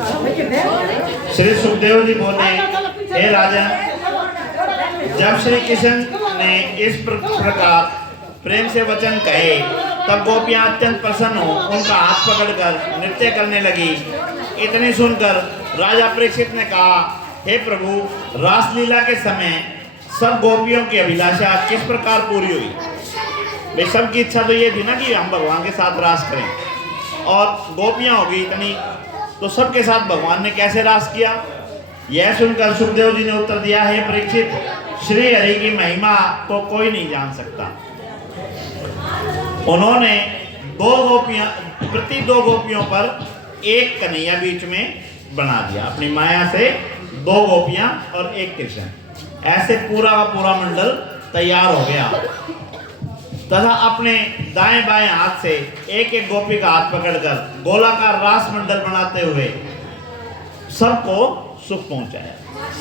श्री सुखदेव जी बोले, हे राजन, जब श्री कृष्ण ने इस प्रकार प्रेम से वचन कहे तब गोपियां अत्यंत प्रसन्न हो उनका हाथ पकड़कर नृत्य करने लगी। इतनी सुनकर राजा परीक्षित ने कहा, हे प्रभु, रासलीला के समय सब गोपियों की अभिलाषा किस प्रकार पूरी हुई? वे सबकी इच्छा तो ये थी ना कि हम भगवान के साथ रास करें, और गोपियां हो गई इतनी, तो सबके साथ भगवान ने कैसे रास किया? यह सुनकर सुखदेव जी ने उत्तर दिया, हे परीक्षित, श्री हरि की महिमा को कोई नहीं जान सकता। उन्होंने प्रति दो गोपियों पर एक कन्हैया बीच में बना दिया, अपनी माया से दो गोपियां और एक कृष्ण, ऐसे पूरा का पूरा मंडल तैयार हो गया। तथा अपने दाएं बाएं हाथ से एक एक गोपी का हाथ पकड़कर गोलाकार रास मंडल बनाते हुए सबको सुख पहुंचाया।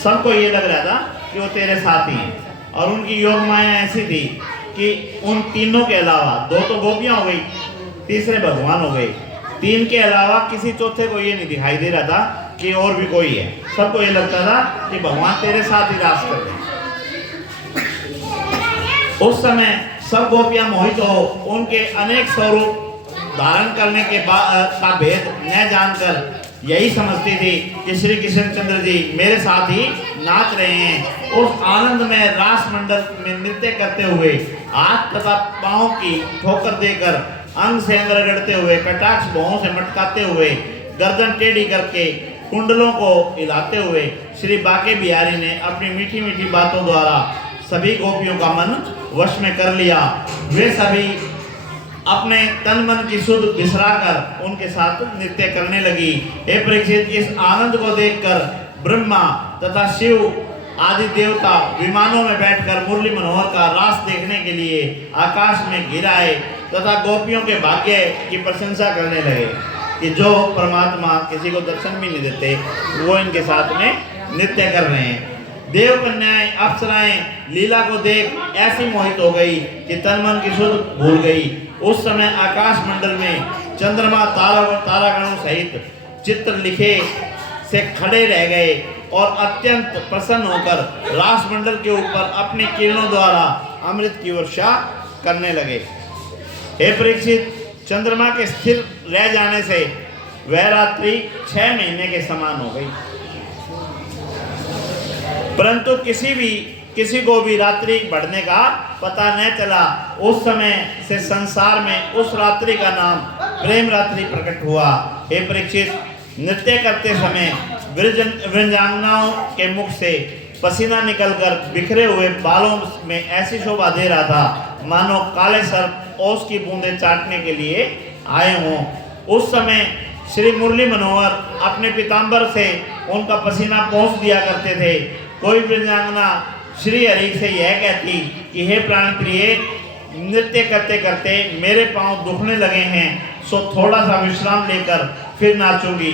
सबको ये लग रहा था कि वो तेरे साथ ही हैं, और उनकी योग माया ऐसी थी कि उन तीनों के अलावा, दो तो गोपियां हो गई, तीसरे भगवान हो गए, तीन के अलावा किसी चौथे को ये नहीं दिखाई दे रहा था कि और भी कोई है। सबको ये लगता था कि भगवान तेरे साथ ही रास कर रहे हैं। उस समय सब गोपियां मोहित हो उनके अनेक स्वरूप धारण करने के का भेद न जानकर यही समझती थी कि श्री कृष्णचंद्र जी मेरे साथ ही नाच रहे हैं। उस आनंद में रास मंडल में नृत्य करते हुए हाथ तथा पांव की ठोकर देकर, अंग से अंग रगड़ते हुए, कटाक्ष भौहों से मटकाते हुए, गर्दन टेढ़ी करके, कुंडलों को हिलाते हुए श्री बाके बिहारी ने अपनी मीठी मीठी बातों द्वारा सभी गोपियों का मन वश में कर लिया। वे सभी अपने तन मन की सुध बिसराकर उनके साथ नृत्य करने लगी। हे परीक्षित, इस आनंद को देखकर ब्रह्मा तथा शिव आदि देवता विमानों में बैठकर मुरली मनोहर का रास देखने के लिए आकाश में गिर आए तथा गोपियों के भाग्य की प्रशंसा करने लगे कि जो परमात्मा किसी को दर्शन भी नहीं देते, वो इनके साथ में नृत्य कर रहे हैं। देव कन्याएं, अप्सराएं लीला को देख ऐसी मोहित हो गई कि तन मन की सुध भूल गई। उस समय आकाश मंडल में चंद्रमा तारागणों सहित चित्र लिखे से खड़े रह गए और अत्यंत प्रसन्न होकर रास मंडल के ऊपर अपनी किरणों द्वारा अमृत की वर्षा करने लगे। हे परीक्षित, चंद्रमा के स्थिर रह जाने से वह रात्रि 6 महीने के समान हो गई, परंतु किसी को भी रात्रि बढ़ने का पता न चला। उस समय से संसार में उस रात्रि का नाम प्रेम रात्रि प्रकट हुआ। हे परीक्षित, नृत्य करते समय वृंजांगनाओं के मुख से पसीना निकलकर बिखरे हुए बालों में ऐसी शोभा दे रहा था मानो काले सर्प ओस की बूंदें चाटने के लिए आए हों। उस समय श्री मुरली मनोहर अपने पीताम्बर से उनका पसीना पोंछ दिया करते थे। कोई वृंजांगना श्री हरि से यह कहती कि हे प्राण प्रिय, नृत्य करते करते मेरे पांव दुखने लगे हैं, सो थोड़ा सा विश्राम लेकर फिर नाचूंगी।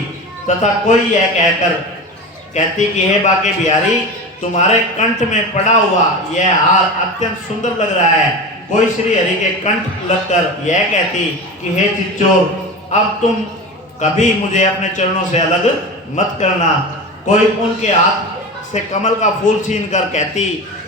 तथा कोई यह कहकर कहती कि हे बाके बिहारी, तुम्हारे कंठ में पड़ा हुआ यह हार अत्यंत सुंदर लग रहा है। कोई श्री हरि के कंठ लगकर यह कहती कि हे चिच्चोर, अब तुम कभी मुझे अपने चरणों से अलग मत करना। कोई उनके हाथ से कमल का फूल छीन कर कहती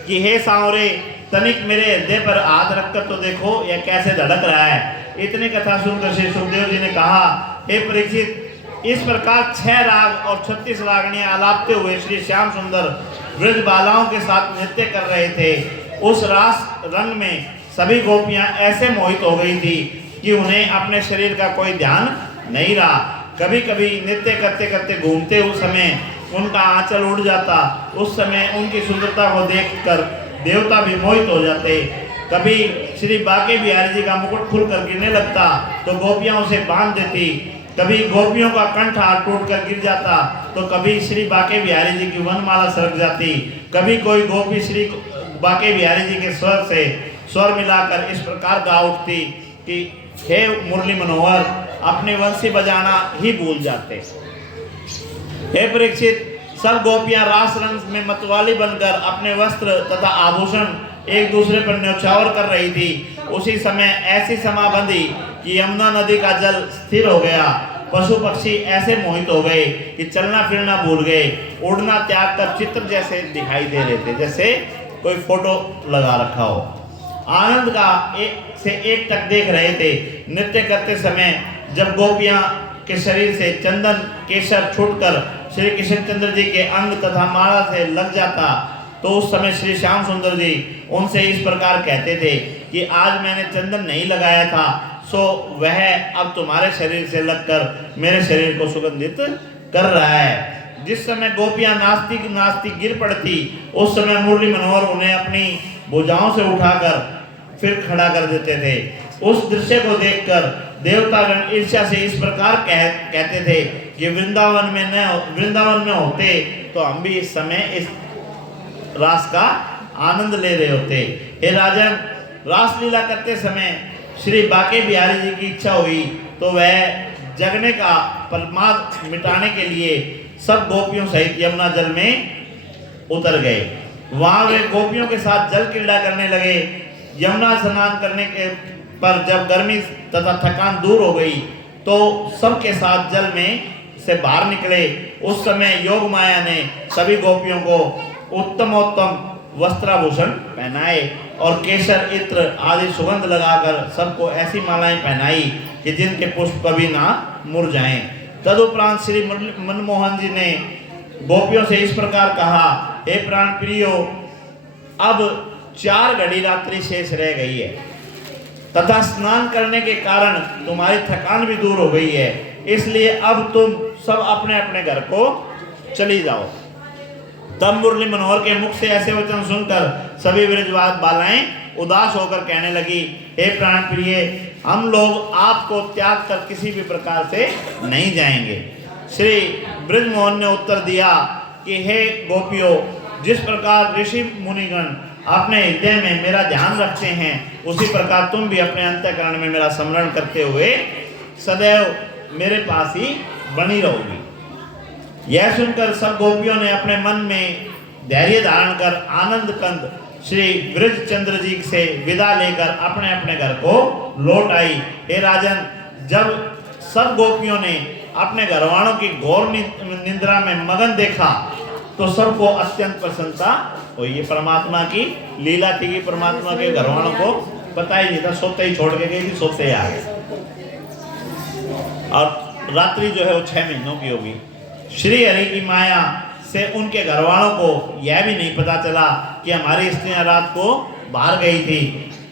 कि हे सांवरे, तनिक मेरे हृदय पर हाथ रखकर तो देखो यह कैसे धड़क रहा है। इतनी कथा सुनकर श्री सुखदेव जी ने कहा, हे परीक्षित, इस प्रकार 6 राग और 36 रागणियां आलापते हुए श्री श्याम सुंदर वृद्ध बालाओं के साथ नृत्य कर रहे थे। उस रास रंग में सभी गोपियां ऐसे मोहित हो गई थी कि उन्हें अपने शरीर का कोई ध्यान नहीं रहा। कभी कभी नृत्य करते करते घूमते उस समय उनका आंचल उड़ जाता। उस समय उनकी सुंदरता को देखकर देवता भी मोहित हो जाते। कभी श्री बाके बिहारी जी का मुकुट खुलकर गिरने लगता तो गोपियां उसे बांध देती। कभी गोपियों का कंठ हाथ टूटकर गिर जाता तो कभी श्री बाके बिहारी जी की वनमाला सरक जाती। कभी कोई गोपी श्री बाके बिहारी जी के स्वर से स्वर मिलाकर इस प्रकार गा उठती कि हे मुरली मनोहर, अपने वंशी बजाना ही भूल जाते। हे परीक्षित, सब गोपियां रास रंग में मतवाली बनकर अपने वस्त्र तथा आभूषण एक दूसरे पर न्यौछावर कर रही थी। उसी समय ऐसी समा बंधी कि यमुना नदी का जल स्थिर हो गया। पशु पक्षी ऐसे मोहित हो गए कि चलना फिरना भूल गए, उड़ना त्याग कर चित्र जैसे दिखाई दे रहे थे, जैसे कोई फोटो लगा रखा हो। आनंद का एक से एक तक देख रहे थे। नृत्य करते समय जब गोपियां के शरीर से चंदन केसर छूटकर श्री कृष्णचंद्र जी के अंग तथा माला से लग जाता, तो उस समय श्री श्याम सुंदर जी उनसे इस प्रकार कहते थे कि आज मैंने चंदन नहीं लगाया था, सो वह अब तुम्हारे शरीर से लगकर मेरे शरीर को सुगंधित कर रहा है। जिस समय गोपियां नास्तिक नास्तिक गिर पड़ती, उस समय मुरली मनोहर उन्हें अपनी भुजाओं से उठाकर फिर खड़ा कर देते थे। उस दृश्य को देखकर देवतागण ईर्ष्या से इस प्रकार कहते थे कि वृंदावन में होते तो हम भी इस समय इस रास का आनंद ले रहे होते। हे राजन, रासलीला करते समय श्री बाके बिहारी जी की इच्छा हुई तो वह जगने का प्रमाद मिटाने के लिए सब गोपियों सहित यमुना जल में उतर गए। वहां वे गोपियों के साथ जल क्रीड़ा करने लगे। यमुना स्नान करने के पर जब गर्मी तथा थकान दूर हो गई तो सबके साथ जल में से बाहर निकले। उस समय योग माया ने सभी गोपियों को उत्तमोत्तम वस्त्राभूषण पहनाए और केसर इत्र आदि सुगंध लगाकर सबको ऐसी मालाएं पहनाई कि जिनके पुष्प कभी ना मुरझाएं। तदुपरांत श्री मनमोहन जी ने गोपियों से इस प्रकार कहा, हे प्राण प्रियो, अब 4 घड़ी रात्रि शेष रह गई है तथा स्नान करने के कारण तुम्हारी थकान भी दूर हो गई है, इसलिए अब तुम सब अपने अपने घर को चली जाओ। तब मुरली मनोहर के मुख से ऐसे वचन सुनकर सभी ब्रजवाद बालाएं उदास होकर कहने लगी, हे प्राण प्रिय, हम लोग आपको त्याग कर किसी भी प्रकार से नहीं जाएंगे। श्री ब्रजमोहन ने उत्तर दिया कि हे गोपियों, जिस प्रकार ऋषि मुनिगण अपने हृदय में मेरा ध्यान रखते हैं, उसी प्रकार तुम भी अपने अंतःकरण में मेरा स्मरण करते हुए सदैव मेरे पास ही बनी रहोगी। यह सुनकर सब गोपियों ने अपने मन में धैर्य धारण कर आनंद कंद श्री ब्रजचंद्र जी से विदा लेकर अपने अपने घर को लौट आई। हे राजन, जब सब गोपियों ने अपने घरवालों की घोर निद्रा में मगन देखा तो सबको अत्यंत प्रसन्नता हुई। ये परमात्मा की लीला थी कि परमात्मा के घरवालों को पता ही नहीं था, सोते ही छोड़ के गई थी, सोते ही आ गए। और रात्रि जो है वो 6 महीनों की होगी। श्री हरि की माया से उनके घरवालों को यह भी नहीं पता चला कि हमारी स्त्रियां रात को बाहर गई थी।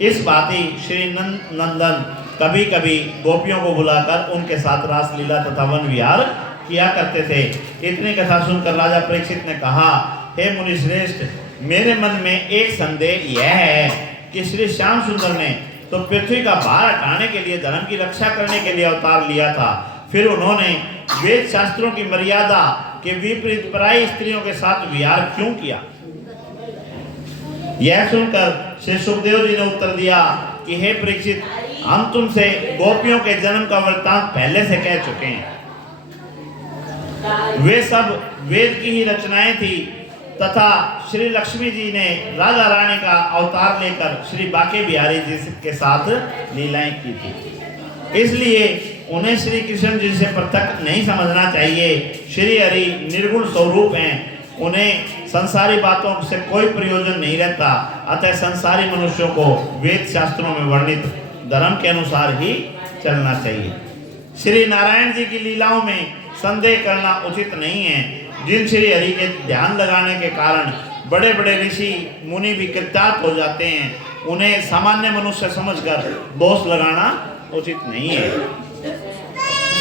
इस भांति श्री नंदन कभी कभी गोपियों को बुलाकर उनके साथ रासलीला तथा वन विहार किया करते थे। इतनी कथा सुनकर राजा परीक्षित ने कहा, हे मुनि श्रेष्ठ, मेरे मन में एक संदेह यह है कि श्री श्याम सुंदर ने तो पृथ्वी का भार हटाने के लिए, धर्म की रक्षा करने के लिए अवतार लिया था, फिर उन्होंने वेद शास्त्रों की मर्यादा के विपरीत पराई स्त्रियों के साथ विहार क्यों किया? यह सुनकर श्री सुखदेव जी ने उत्तर दिया कि हे परीक्षित, हम तुमसे गोपियों के जन्म का वृत्तांत पहले से कह चुके हैं। वे सब वेद की ही रचनाएं थी तथा श्री लक्ष्मी जी ने राजा रानी का अवतार लेकर श्री बाके बिहारी जी के साथ लीलाएं की थी, इसलिए उन्हें श्री कृष्ण जी से पृथक नहीं समझना चाहिए। श्री हरि निर्गुण स्वरूप हैं, उन्हें संसारी बातों से कोई प्रयोजन नहीं रहता, अतः संसारी मनुष्यों को वेद शास्त्रों में वर्णित धर्म के अनुसार ही चलना चाहिए। श्री नारायण जी की लीलाओं में संदेह करना उचित नहीं है, जिन श्री हरि के ध्यान लगाने के कारण बड़े बड़े ऋषि मुनि भी कृतार्थ हो जाते हैं, उन्हें सामान्य मनुष्य समझकर दोष लगाना उचित नहीं है।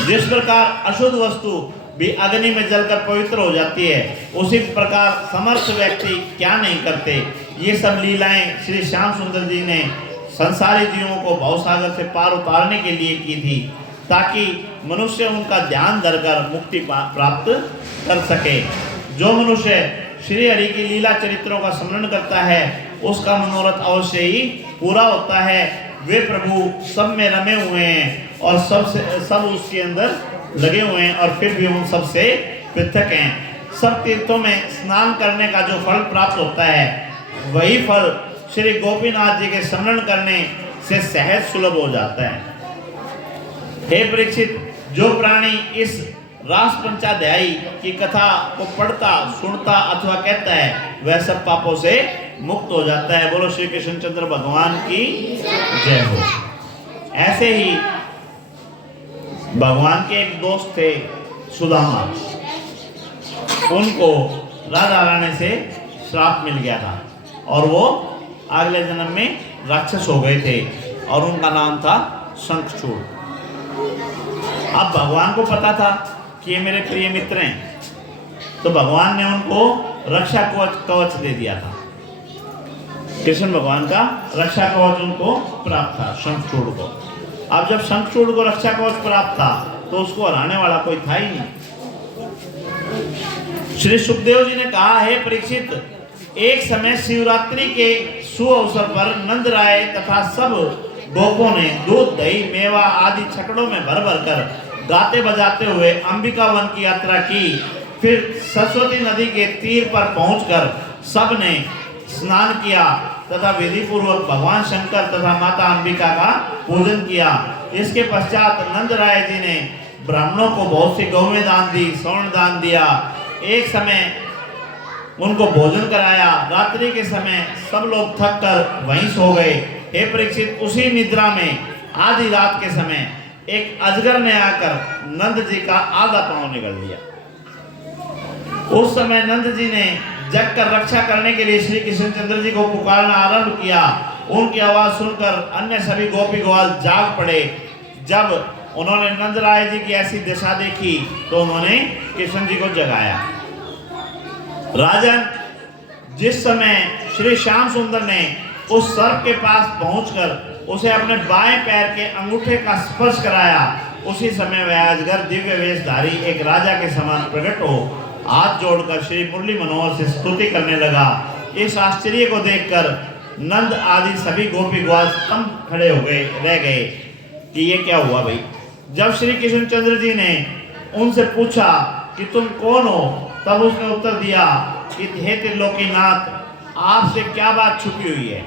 जिस प्रकार अशुद्ध वस्तु भी अग्नि में जलकर पवित्र हो जाती है, उसी प्रकार समर्थ व्यक्ति क्या नहीं करते। ये सब लीलाएं श्री श्याम सुंदर जी ने संसारी जीवों को भवसागर से पार उतारने के लिए की थी, ताकि मनुष्य उनका ध्यान धरकर मुक्ति प्राप्त कर सके। जो मनुष्य श्री हरि की लीला चरित्रों का स्मरण करता है, उसका मनोरथ अवश्य ही पूरा होता है। वे प्रभु सब में रमे हुए हैं और सब उसके अंदर लगे हुए हैं और फिर भी उन सब से पृथक हैं। सब तीर्थों में स्नान करने का जो फल प्राप्त होता है, वही फल श्री गोपीनाथ जी के स्मरण करने से सहज सुलभ हो जाता है। हे परीक्षित, जो प्राणी इस रास पंचाध्यायी की कथा को पढ़ता, सुनता अथवा कहता है, वह सब पापों से मुक्त हो जाता है। बोलो श्री कृष्णचंद्र भगवान की जय हो। ऐसे ही भगवान के एक दोस्त थे सुदामा, उनको राधा रानी से श्राप मिल गया था और वो अगले जन्म में राक्षस हो गए थे और उनका नाम था शंखचूड़। अब भगवान को पता था कि ये मेरे प्रिय मित्र हैं, तो भगवान ने उनको रक्षा कवच दे दिया था। कृष्ण भगवान का रक्षा कवच उनको प्राप्त था, शंखचूड़ को। अब जब शंखचूड़ को रक्षा कवच प्राप्त था तो उसको हराने वाला कोई था ही नहीं। श्री सुखदेव जी ने कहा, हे परीक्षित, एक समय शिवरात्रि के सुअवसर पर नंद राय तथा सब गोपों ने दूध, दही, मेवा आदि छकड़ों में भर भर कर गाते बजाते हुए अंबिका वन की यात्रा की। फिर सरस्वती नदी के तीर पर पहुंचकर सब ने स्नान किया तथा विधि पूर्वक भगवान शंकर तथा माता अंबिका का पूजन किया। इसके पश्चात नंद राय जी ने ब्राह्मणों को बहुत सी गौवें दान दी, स्वर्ण दान दिया। एक समय उनको भोजन कराया। रात्रि के समय सब लोग थक कर वहीं सो गए। हे परीक्षित, उसी निद्रा में आधी रात के समय एक अजगर ने आकर नंद जी का आधा पांव निगल लिया। उस समय नंद जी ने जग कर रक्षा करने के लिए श्री कृष्णचंद्र जी को पुकारना आरंभ किया। उनकी आवाज सुनकर अन्य सभी गोपी ग्वाल जाग पड़े। जब उन्होंने नंद राय जी की ऐसी दशा देखी तो उन्होंने कृष्ण जी को जगाया। राजन, जिस समय श्री श्याम सुंदर ने उस सर्प के पास पहुंचकर उसे अपने बाएं पैर के अंगूठे का स्पर्श कराया, उसी समय वह अजगर दिव्य वेशधारी एक राजा के समान प्रकट हो हाथ जोड़कर श्री मुरली मनोहर से स्तुति करने लगा। इस आश्चर्य को देखकर नंद आदि सभी गोपी ग्वाल स्तंभ खड़े हो गए, रह गए कि ये क्या हुआ भाई। जब श्री कृष्णचंद्र जी ने उनसे पूछा कि तुम कौन हो, तब उसने उत्तर दिया कि हे त्रिलोकीनाथ, आपसे क्या बात छुपी हुई है।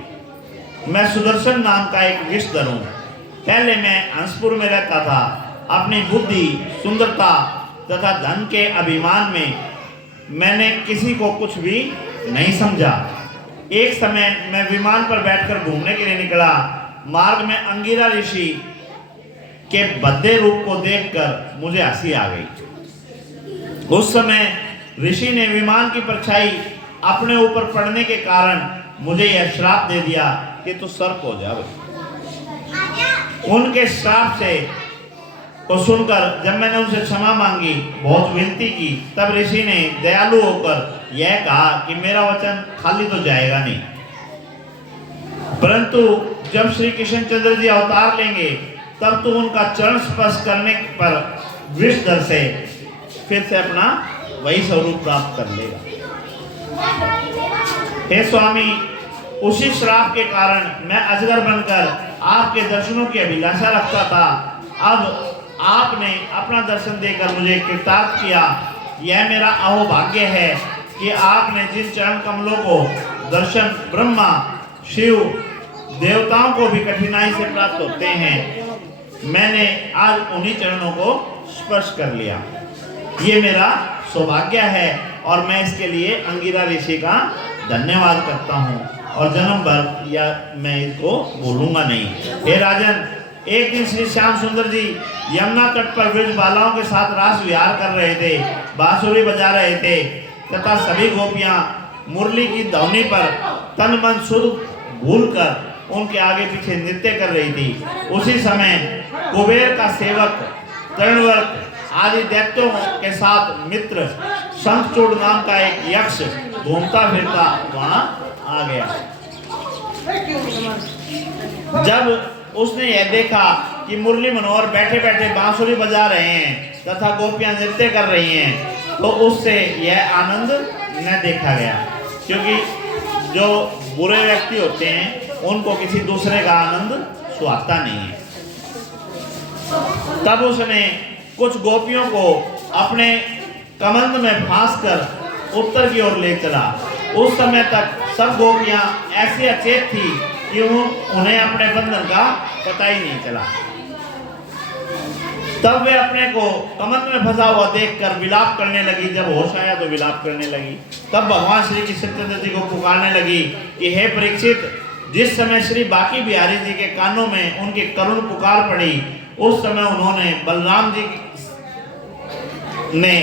मैं सुदर्शन नाम का एक विषधर हूँ। पहले मैं हंसपुर में रहता था। अपनी बुद्धि, सुंदरता तथा धन के अभिमान में मैंने किसी को कुछ भी नहीं समझा। एक समय मैं विमान पर बैठकर घूमने के लिए निकला। मार्ग में अंगिरा ऋषि के भद्दे रूप को देखकर मुझे हंसी आ गई। उस समय ऋषि ने विमान की परछाई अपने ऊपर पड़ने के कारण मुझे यह श्राप दे दिया कि तू सर्प हो जाओ। उनके श्राप से को सुनकर जब मैंने उनसे क्षमा मांगी, बहुत विनती की, तब ऋषि ने दयालु होकर यह कहा कि मेरा वचन खाली तो जाएगा नहीं, परंतु जब श्री कृष्णचंद्र जी अवतार लेंगे तब तू उनका चरण स्पर्श करने पर विषधर से फिर से अपना वही स्वरूप प्राप्त कर लेगा। हे स्वामी, उसी श्राप के कारण मैं अजगर बनकर आपके दर्शनों की अभिलाषा रखता था। अब आपने अपना दर्शन देकर मुझे कृतार्थ किया। यह मेरा अहोभाग्य है कि आपने जिन चरण कमलों को दर्शन ब्रह्मा, शिव, देवताओं को भी कठिनाई से प्राप्त होते हैं, मैंने आज उन्हीं चरणों को स्पर्श कर लिया। ये मेरा सौभाग्य है और मैं इसके लिए अंगिरा ऋषि का धन्यवाद करता हूँ और जन्म भर या मैं इसको भूलूंगा नहीं। हे राजन, एक दिन श्री श्याम सुंदर जी यमुना तट पर ब्रज बालाओं के साथ रास विहार कर रहे थे, बांसुरी बजा रहे थे तथा सभी गोपियां मुरली की धौनी पर तन मन शुद्ध भूलकर उनके आगे पीछे नृत्य कर रही थी। उसी समय कुबेर का सेवक तरणवर्त आदि दैत्यों के साथ मित्र शंखचूड़ नाम का एक यक्ष घूमता फिरता वहां आ गया। जब उसने यह देखा कि मुरली मनोहर बैठे बैठे बांसुरी बजा रहे हैं तथा गोपियां नृत्य कर रही हैं, तो उससे यह आनंद न देखा गया, क्योंकि जो बुरे व्यक्ति होते हैं उनको किसी दूसरे का आनंद सुहाता नहीं है। तब उसने कुछ गोपियों को अपने कमंद में फांसकर उत्तर की ओर ले चला। उस समय तक सब गोपियां ऐसी अचेत थी कि उन्हें अपने बंधन का पता ही नहीं चला। तब वे अपने को कमंद में फंसा हुआ देखकर विलाप करने लगी। जब होश आया तो विलाप करने लगी। तब भगवान श्री कृष्णचंद्र जी को पुकारने लगी कि हे परीक्षित, जिस समय श्री बांके बिहारी जी के कानों में उनकी करुण पुकार पड़ी, उस समय उन्होंने बलराम जी ने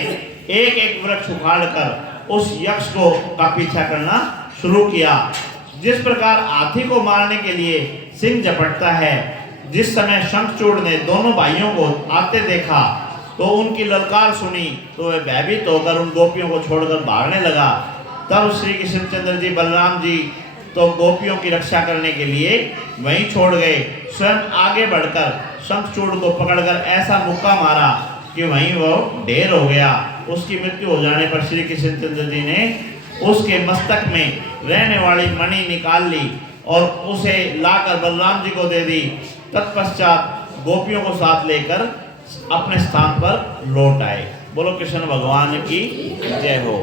एक एक वृक्ष उखाड़कर उस यक्ष को का पीछा करना शुरू किया। जिस प्रकार हाथी को मारने के लिए सिंह झपटता है, जिस समय शंखचूड़ ने दोनों भाइयों को आते देखा तो उनकी ललकार सुनी तो वह भयभीत होकर उन गोपियों को छोड़कर भागने लगा। तब श्री कृष्णचंद्र जी बलराम जी तो गोपियों की रक्षा करने के लिए वहीं छोड़ गए। स्वयं आगे बढ़कर शंखचूड़ को पकड़कर ऐसा मुक्का मारा कि वहीं वो ढेर हो गया। उसकी मृत्यु हो जाने पर श्री कृष्णचंद्र जी ने उसके मस्तक में रहने वाली मणि निकाल ली और उसे लाकर बलराम जी को दे दी। तत्पश्चात गोपियों को साथ लेकर अपने स्थान पर लौट आए। बोलो कृष्ण भगवान की जय हो।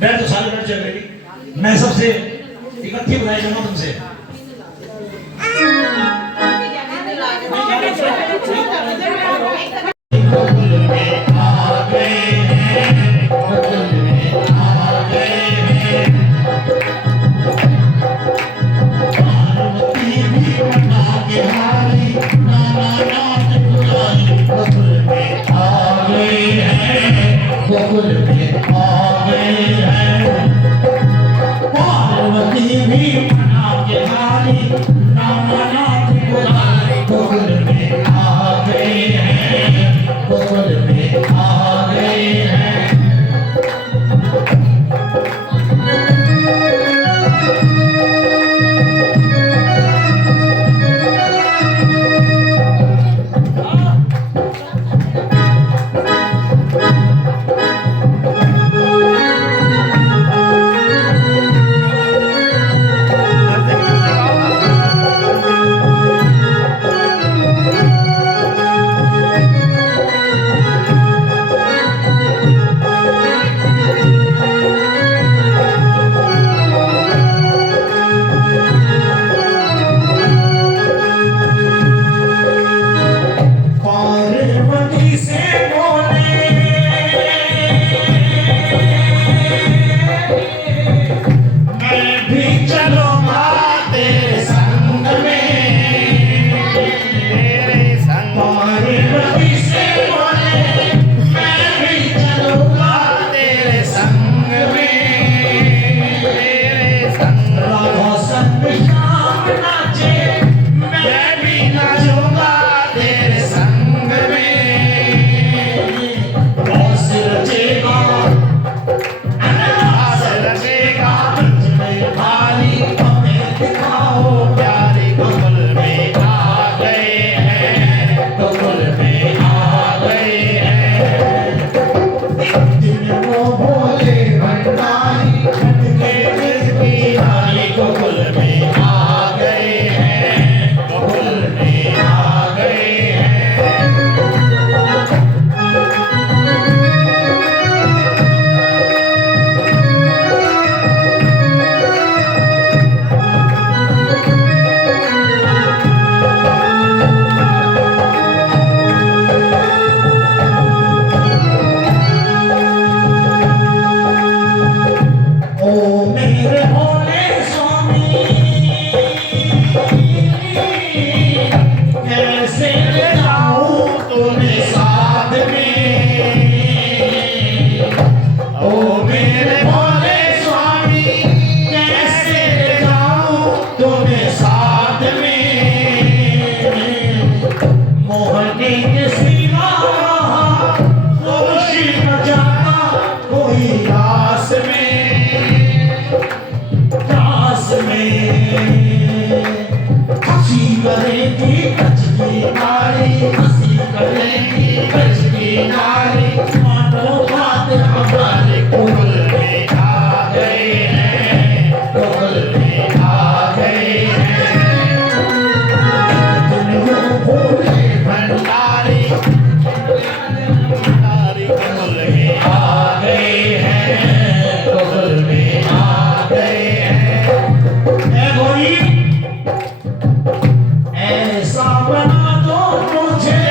बैठ तो सारे बैठ जाएगी। मैं सबसे इकट्ठी बुलाई जाऊंगा तुमसे। साथ में मोहनी के सिवा खुशी न जाता कोई रास में हंसी करेगी कचकी नारी हंसी करेगी कचकी नारी मानो बात हमारे कुल में आ गए हैं कुल में आ गए हैं दुनिया भोले भंडारी भंडारी कुल में आ गए हैं कुल में आ गए हैं ऐ गोरी ऐसा बना दो मुझे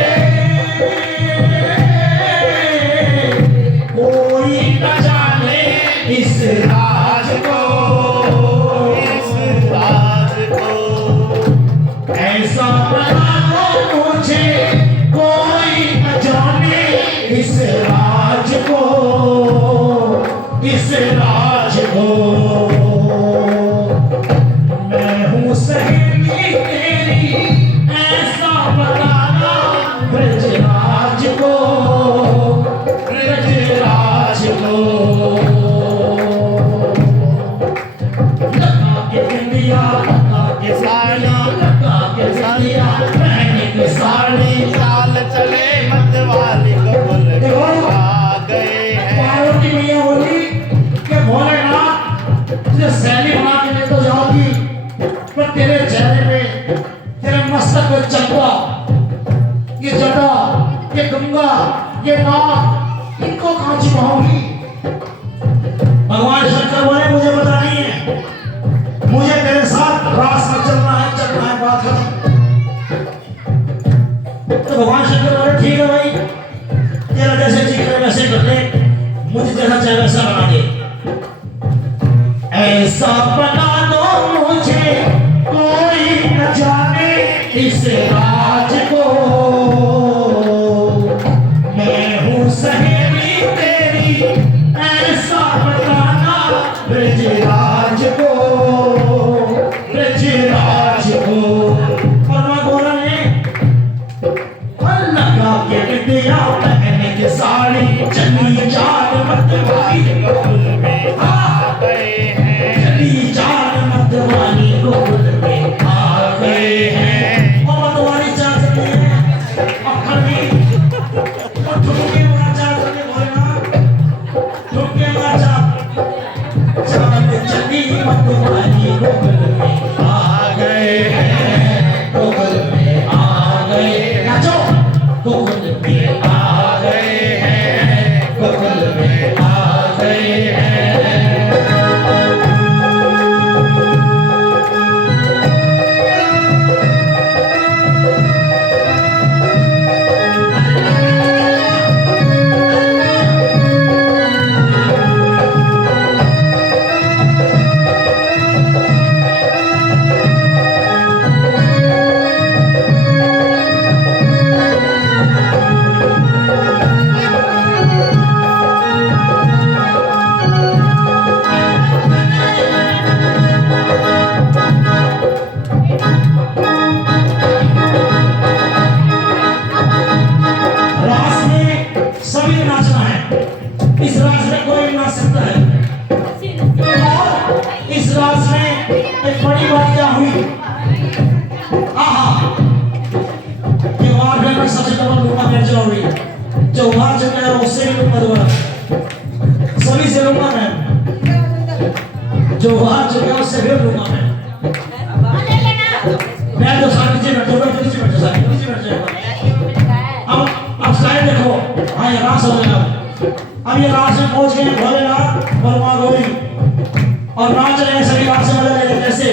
कोई न जाने इस राज को ऐसा बना दो मुझे कोई न जाने इस राज को इस राज को मैं हूँ सहेली तेरी ऐसा बताना ब्रजराज को ब्रजराज को लगा के बिंदिया लगा के साड़िया लगा के बिंदिया पहने के साड़ी चाल चले मतवाली कबूल में आ गए हैं। पार्वती मैया बोली कि भोलेनाथ तुझे सैली बना के ले तो जाओगी पर तेरे चेहरे पे तेरे मस्तक पे चंपा ये जटा ये गंगा ये नाग इनको कहाँ छिपाऊंगी भगवान शंकर बोले मुझे पता नहीं है मुझे तेरे साथ रास में चलना है बात खत्म तो भगवान शंकर बोले ठीक है भाई तेरा जैसे ठीक है वैसे कर ले मुझे जैसा चाहे वैसा बना दे ऐसा बना दो मुझे कोई न जाने इस राज को मैं हूँ सहेली तेरी ऐसा बताना ब्रजराज को ब्रजराज को और गोरा ने लगा के बिंदिया पहने के साड़ी चली जान मतवाली कबूल में आ गए हैं। चली जान मतवाली गोकुल में आ गए हैं और मतवाली चाहते हैं अखड़ी और ठुमके मार चाहते हैं भोलेनाथ ठुमके मार चाहते चली मतवाली गोकुल में आ गए हैं गोकुल में आ गए नाचो गोकुल में आ गए हैं गोकुल में आ गए हैं रास में सभी नाचना है इस रास में कोई नाच सकता है और इस रास में एक बड़ी बात क्या हुई आहा त्योहार में सबसे डबल लूंगा मैं जो हुई त्योहार जो है उससे भी लूंगा दोबारा सभी से लूंगा मैं त्योहार जो है उससे भी लूंगा मैं तो साथ नीचे बैठूंगा नीचे बैठ जाएगा नीचे बैठ जाएगा अब स्लाइड देखो हाँ ये रास हो गया अब ये रास में पहुंच गए भोलेनाथ और माँ गौरी और नाच रहे हैं सभी रास में मजा ले रहे हैं कैसे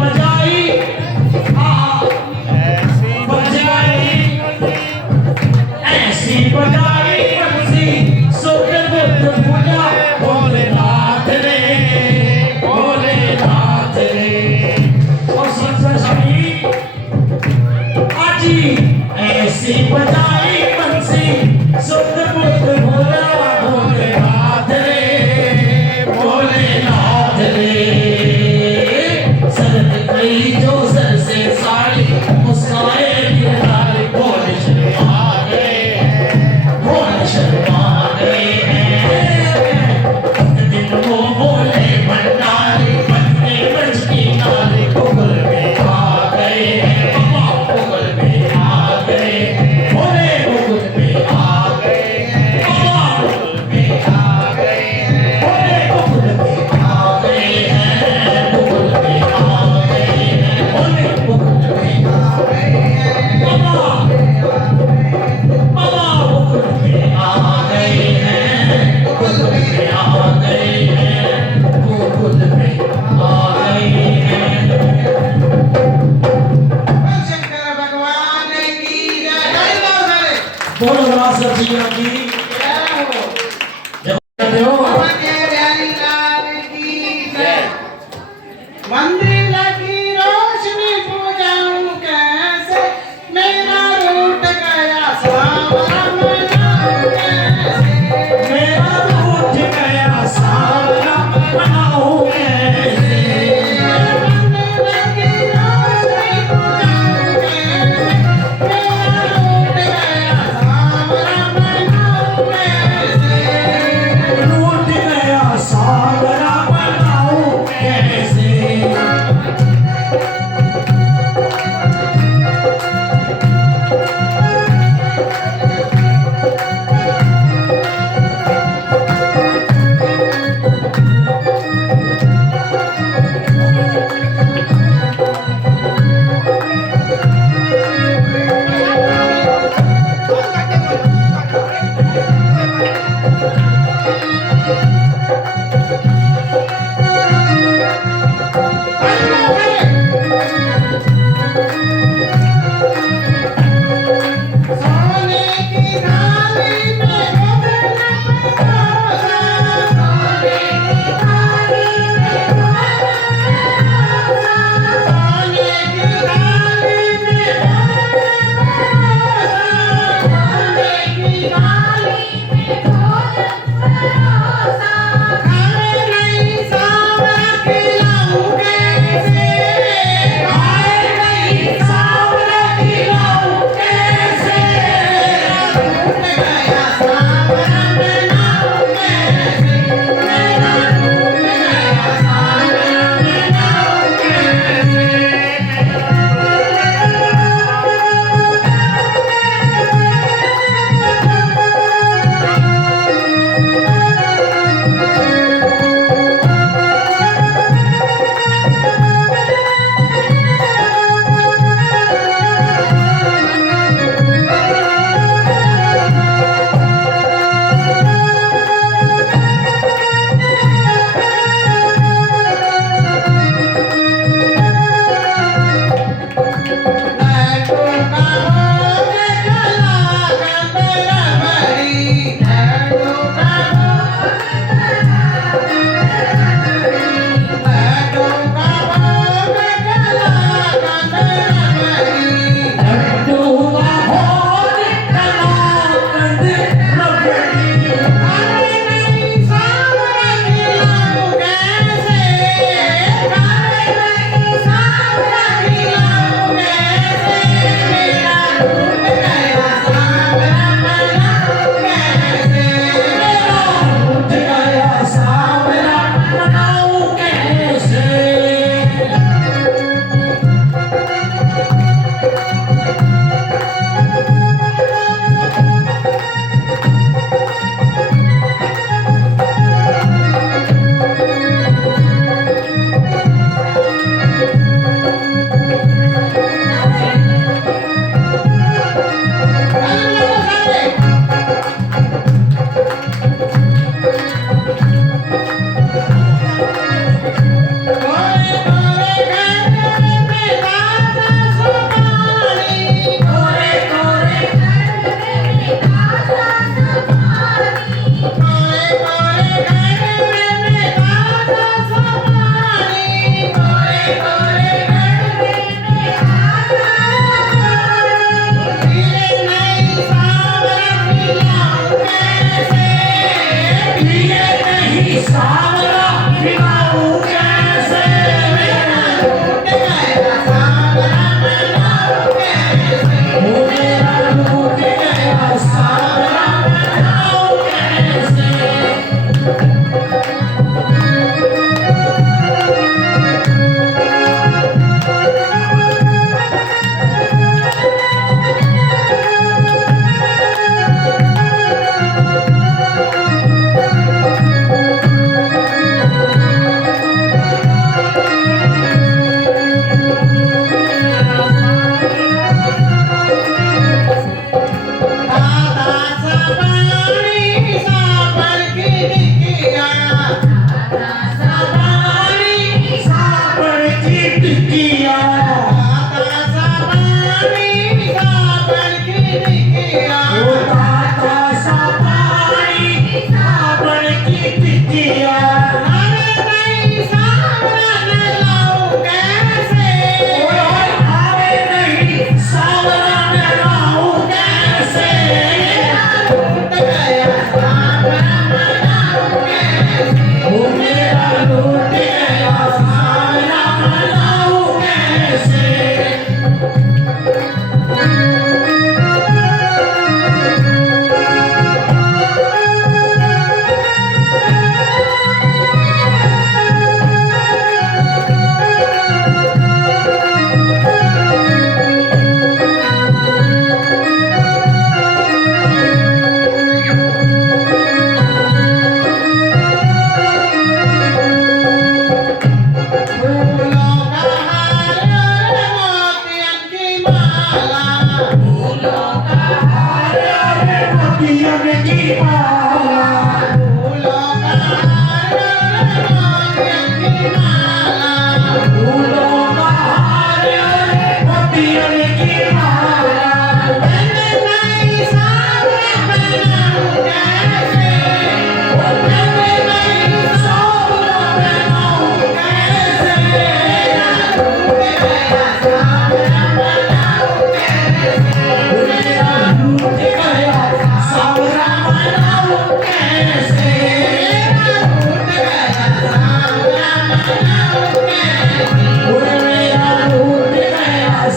बजाई ऐसी बजाई ऐसी बजाई बंसी सुख बुद्ध पूजा भोलेनाथ रे भोलेनाथ रे और सही आजी ऐसी बजाई बंसी सुख बुद्ध भोला भोलेनाथ रे भोलेनाथ रे सरद कई जो सर से साड़ी मुस्काए गिरधारी भोले शर्मा गए भोले शर्मा गए दिन वो भोले भंडारी बनके ब्रज की नारी भूगोल में आ गए भूगोल में आ गए भोले भूगोल में आ गए भूगोल में आ गए भोले भूगोल में आ गए हैं भूगोल में आ गए हैं भोले भूगोल में आ गए हैं बाबा भूगोल में आ गए हैं भूगोल में आ गए हैं भूगोल में आ गए हैं शंकर भगवान की जय जय बोलो रास रसिया की जय हो जय कहते हो पवन प्यारी लाल की जय मंदिर लगी रोशनी पूजाऊं कैसे मेरा रूठ गया सावरा मनाऊं कैसे मेरा रूठ गया सावरा मनाऊं कैसे मंदिर लगी रोशनी पूजाऊं कैसे मेरा रूठ गया सावरा मनाऊं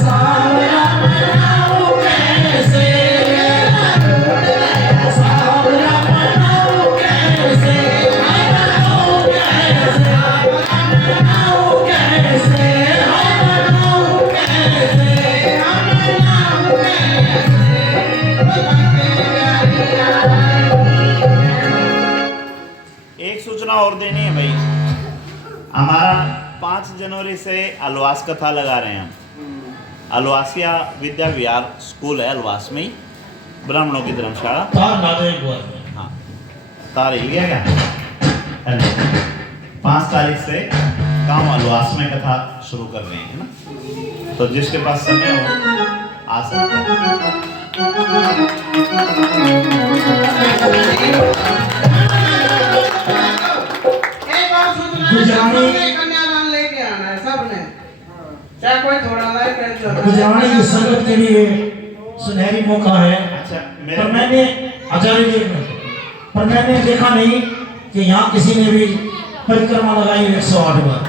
सावरा मनाऊं कैसे, सावरा मनाऊं कैसे, मनाऊं कैसे, मनाऊं कैसे, मनाऊं कैसे, मनाऊं एक सूचना और देनी है भाई, हमारा 5 जनवरी से अलवास कथा लगा रहे हैं हम। अलवासिया विद्या विहार स्कूल है अलवास में ही, ब्राह्मणों की धर्मशाला। तार नादे गुआर में। हाँ, तारीख गया क्या? 5 तारीख से गांव अलवास में कथा शुरू कर रहे हैं ना, तो जिसके पास समय हो आ सकते हैं। एक और सूचना है, गुजरानी- सबने कन्यादान लेके आना है सबने, चाहे कोई थोड़ा लाए करे तो गुजरानी की संगत के लिए सुनहरी मौका है। अच्छा पर मेरे मैंने आचार्य जी पर मैंने देखा नहीं कि यहाँ किसी ने भी परिक्रमा लगाई 108 बार।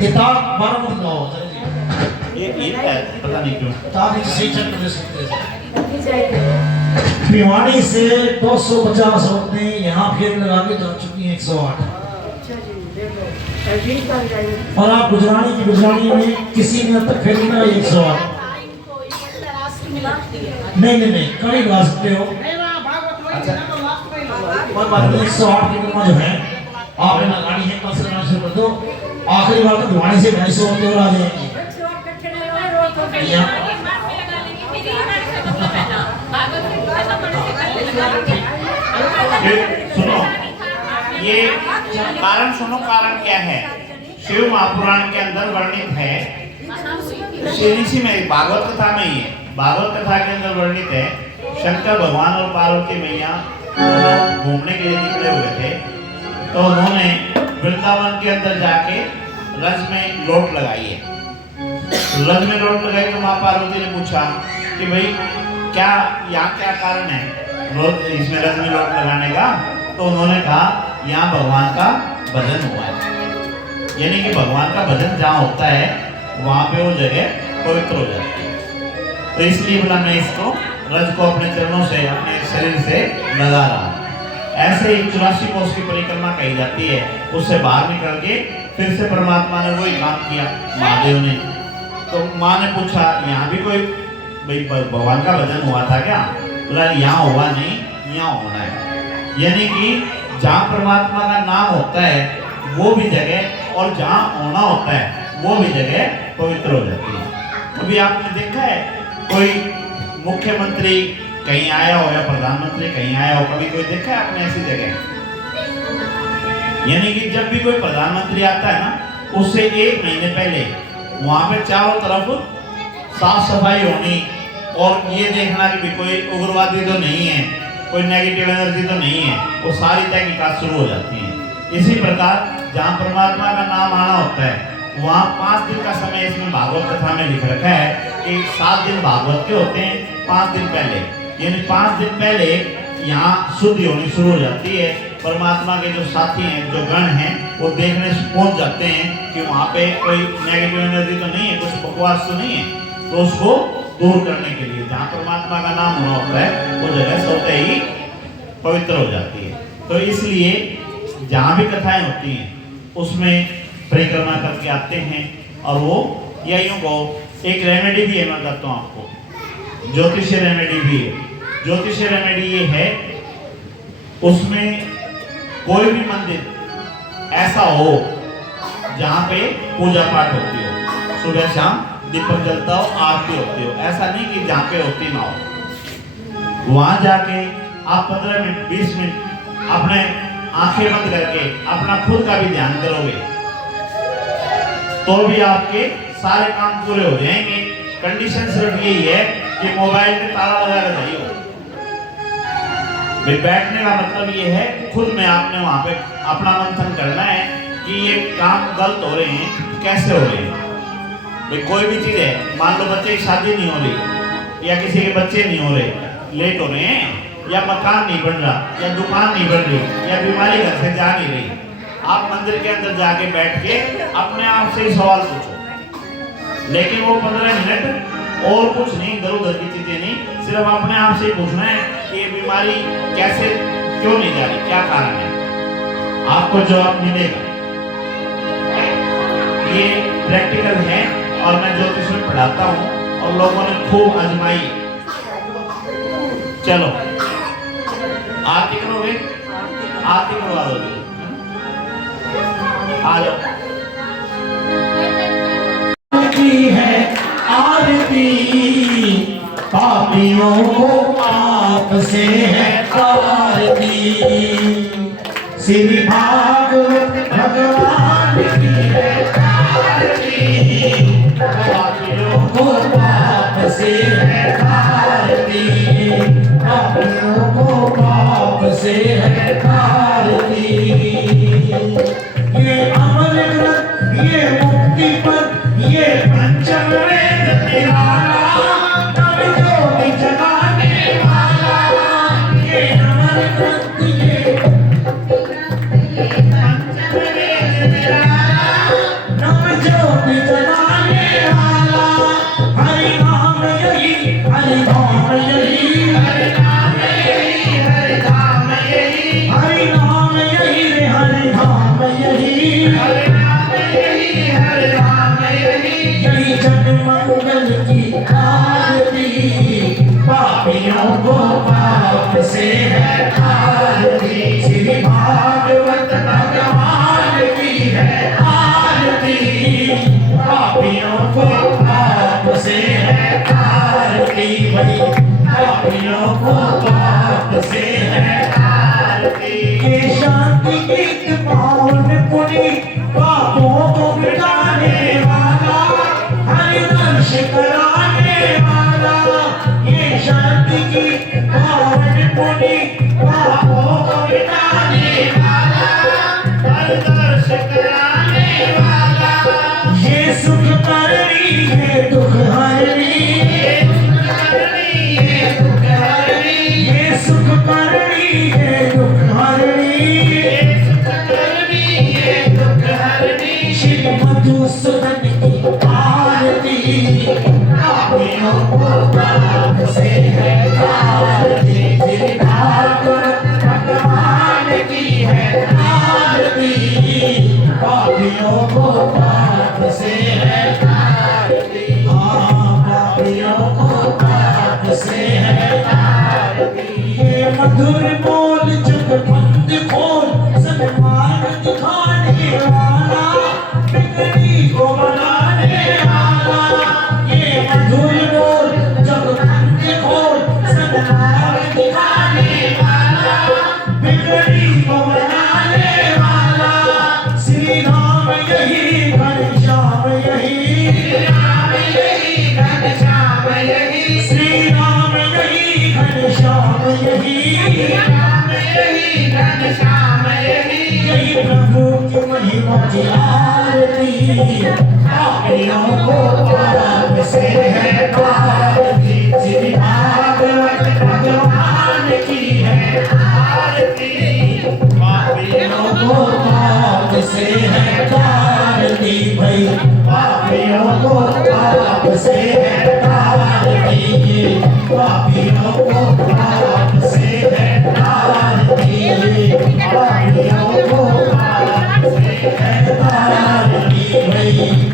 किताब 12 मत लगाओ आचार्य जी। ये है, पता नहीं क्यों। किताब एक सही चल रही है। भिवानी से 250 औरतें यहाँ फेर लगा के जा चुकी हैं 108। और आप गुजरानी की गुजरानी में किसी ने अब तक फेर नहीं लगाई 108। नहीं नहीं नहीं कभी लगा सकते हो। नहीं ना भागवत वही है ना, तो लास्ट में ही लगा। और बात 108 की परिक्रमा जो है आपने लगानी है, कल से लगाना शुरू कर दो। आखिरी बार तो भिवानी से 250 औरतें और आ जाएंगी। सुनो, ये कारण सुनो, कारण क्या है? शिव महापुराण के अंदर वर्णित है, ऋषि में भागवत कथा में ही है, भागवत कथा के अंदर वर्णित है, शंकर भगवान और पार्वती मैया दोनों घूमने के लिए निकले हुए थे, तो उन्होंने वृंदावन के अंदर जाके रज में लोट लगाई है। रज में लोट लगाई तो माँ पार्वती ने पूछा कि भाई क्या यहाँ क्या कारण है रोज इसमें रज में लोट लगाने का? तो उन्होंने कहा यहाँ भगवान का भजन हुआ है, यानी कि भगवान का भजन जहाँ होता है वहाँ पे वो जगह पवित्र हो जाती है। तो इसलिए बोला मैं इसको रज को अपने चरणों से अपने शरीर से लगा रहा हूँ। ऐसे ही 84 कोष की परिक्रमा कही जाती है, उससे बाहर निकल के फिर से परमात्मा ने वही काम किया महादेव ने। तो माँ ने पूछा यहाँ भी कोई भाई भगवान का भजन हुआ था क्या? बोला यहाँ हुआ नहीं, यहाँ होना है, यानी कि जहाँ परमात्मा का नाम होता है वो भी जगह, और जहाँ होना होता है वो भी जगह पवित्र हो जाती है। कभी आपने देखा है कोई मुख्यमंत्री कहीं आया हो या प्रधानमंत्री कहीं आया हो, कभी कोई देखा है आपने ऐसी जगह? यानी कि जब भी कोई प्रधानमंत्री आता है ना, उससे 1 महीने पहले वहां पे चारों तरफ साफ सफाई होनी, और ये देखना कि भी कोई उग्रवादी तो नहीं है, कोई नेगेटिव एनर्जी तो नहीं है, वो सारी तहकीकात शुरू हो जाती है। इसी प्रकार जहाँ परमात्मा का नाम आना होता है वहाँ 5 दिन का समय इसमें भागवत कथा में लिख रखा है कि 7 दिन भागवत के होते हैं, 5 दिन पहले, यानी 5 दिन पहले यहाँ शुद्धि होनी शुरू हो जाती है। परमात्मा के जो साथी हैं, जो गण हैं, वो देखने से पहुंच जाते हैं कि वहाँ पे कोई नेगेटिव एनर्जी तो नहीं है, कुछ बकवास तो नहीं है, तो उसको दूर करने के लिए जहाँ परमात्मा का नाम होना होता है वो जगह स्वतः ही पवित्र हो जाती है। तो इसलिए जहाँ भी कथाएं होती हैं उसमें परिक्रमा करके आते हैं, और वो या यूँ कहो एक रेमेडी भी है, मैं बताता हूँ आपको, ज्योतिषीय रेमेडी भी है। ज्योतिषीय रेमेडी ये है, उसमें कोई भी मंदिर ऐसा हो जहाँ पे पूजा पाठ होती हो, सुबह शाम दीपक जलता हो, आरती होती हो, ऐसा नहीं कि जहाँ पे होती ना हो। वहाँ जाके आप 15 मिनट 20 मिनट अपने आंखें बंद करके अपना खुद का भी ध्यान करोगे तो भी आपके सारे काम पूरे हो जाएंगे। कंडीशन सिर्फ यही है कि मोबाइल में ताला लगा के जाइए। भाई बैठने का मतलब ये है खुद में आपने वहां पे अपना मंथन करना है कि ये काम गलत हो रहे हैं, कैसे हो रहे हैं। भाई कोई भी चीज है, मान लो बच्चे की शादी नहीं हो रही, या किसी के बच्चे नहीं हो रहे, लेट हो रहे हैं, या मकान नहीं बन रहा, या दुकान नहीं बन रही, या बीमारी घर से जा नहीं रही, आप मंदिर के अंदर जाके बैठ के अपने आप से सवाल पूछो, लेकिन वो 15 मिनट और कुछ नहीं, इधर उधर की चीजें नहीं, सिर्फ अपने आप से ही पूछना है कि ये बीमारी कैसे क्यों नहीं जा रही, क्या कारण है, आपको जवाब मिलेगा। ये प्रैक्टिकल है और मैं ज्योतिष में पढ़ाता हूँ और लोगों ने खूब आजमाई। चलो आरती करोगे, आरती करवा दोगे, आ जाओ। की है आरती, पापियों को पाप से है आरती, श्री भागवत भगवान की है आरती, पापियों को पाप से है आरती, पापियों को पाप से है आरती। ये अमर ग्रंथ, ये मुक्ति पर, ये पंचम वेद निराला, तब ज्योति जगाने वाला, ये अमर ग्रंथ, ये पंचम वेद निराला, तब ज्योति जगाने वाला, हरि नाम यही, हरि नाम यही, हरि नाम यही, हरि नाम यही, हरि नाम यही, हरि नाम यही, हरि नाम यही, हरि नाम यही, यही जगमंगल की आरती, पापियों को पाप से है आरती, श्री भागवत भगवान की है आरती, पापियों को पाप से है आरती, भाई पापियों को पाप से है आरती। ये शांति गीत पावन पुनीत, पापों को मिटाने वाला, हरि दर्श कराने वाला, ये शांति गीत पावन पुनीत, पापों को मिटाने वाला, हरि दर्श कराने वाला, ये सुख करनी है दुख हरनी, ये सुख करनी है दुख हरनी, ये सुख करनी है दुख हरनी, ये सुख करनी है दुख हरनी, श्री मधुसूदन की आरती, पापियों को पाप से है आरती, श्री भागवत भगवान की है आरती, पापियों को पाप से है आरती, हाँ पापियों को पाप से है आरती। ये मधुर बोल जुग बंद खोल, सन्मार्ग दिखाने वाला, बिगड़ी को बनाने वाला, ये मधुर बोल जग बंद खोल, सन्मार्ग दिखाने वाला, बिगड़ी को बनाने वाला, श्री राम यही, घनश्याम यही, श्री राम यही, घनश्याम यही, श्री राम यही, घनश्याम यही, श्री राम यही, घनश्याम यही, यही प्रभु की महिमा की आरती, पापियों को पाप से है आरती, श्री भागवत भगवान की है आरती, पापियों को पाप से है आरती, भाई पापियों को पाप से है आरती, पापियों को पाप से है आरती, पापियों को पाप से है आरती, भाई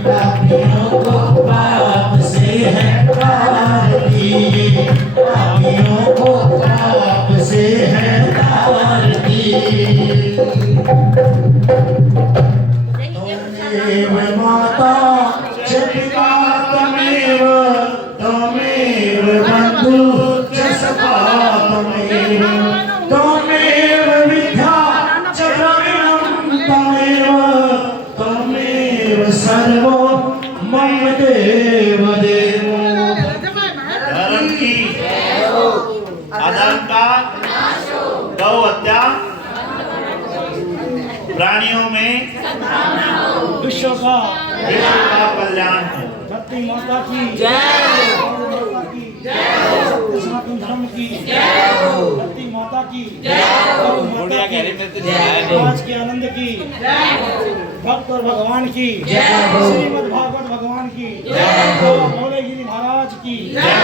पापियों को पाप से है आरती, पापियों को पाप से है आरती। त्वमेव माता च पिता त्वमेव, त्वमेव बन्धु च सखा त्वमेव, त्वमेव विद्या च द्रविणं त्वमेव, त्वमेव सर्वो मम देव देवो। धर्म की, अधर्म का, गौ हत्या, प्राणियों में विश्व का कल्याण हो। धरती माता की जय, सनातन धर्म की जय, धरती माता की जय, आज के आनंद की, भक्त और भगवान की जय, श्रीमद् भागवत भगवान की जय हो भोलेगिरी महाराज की जय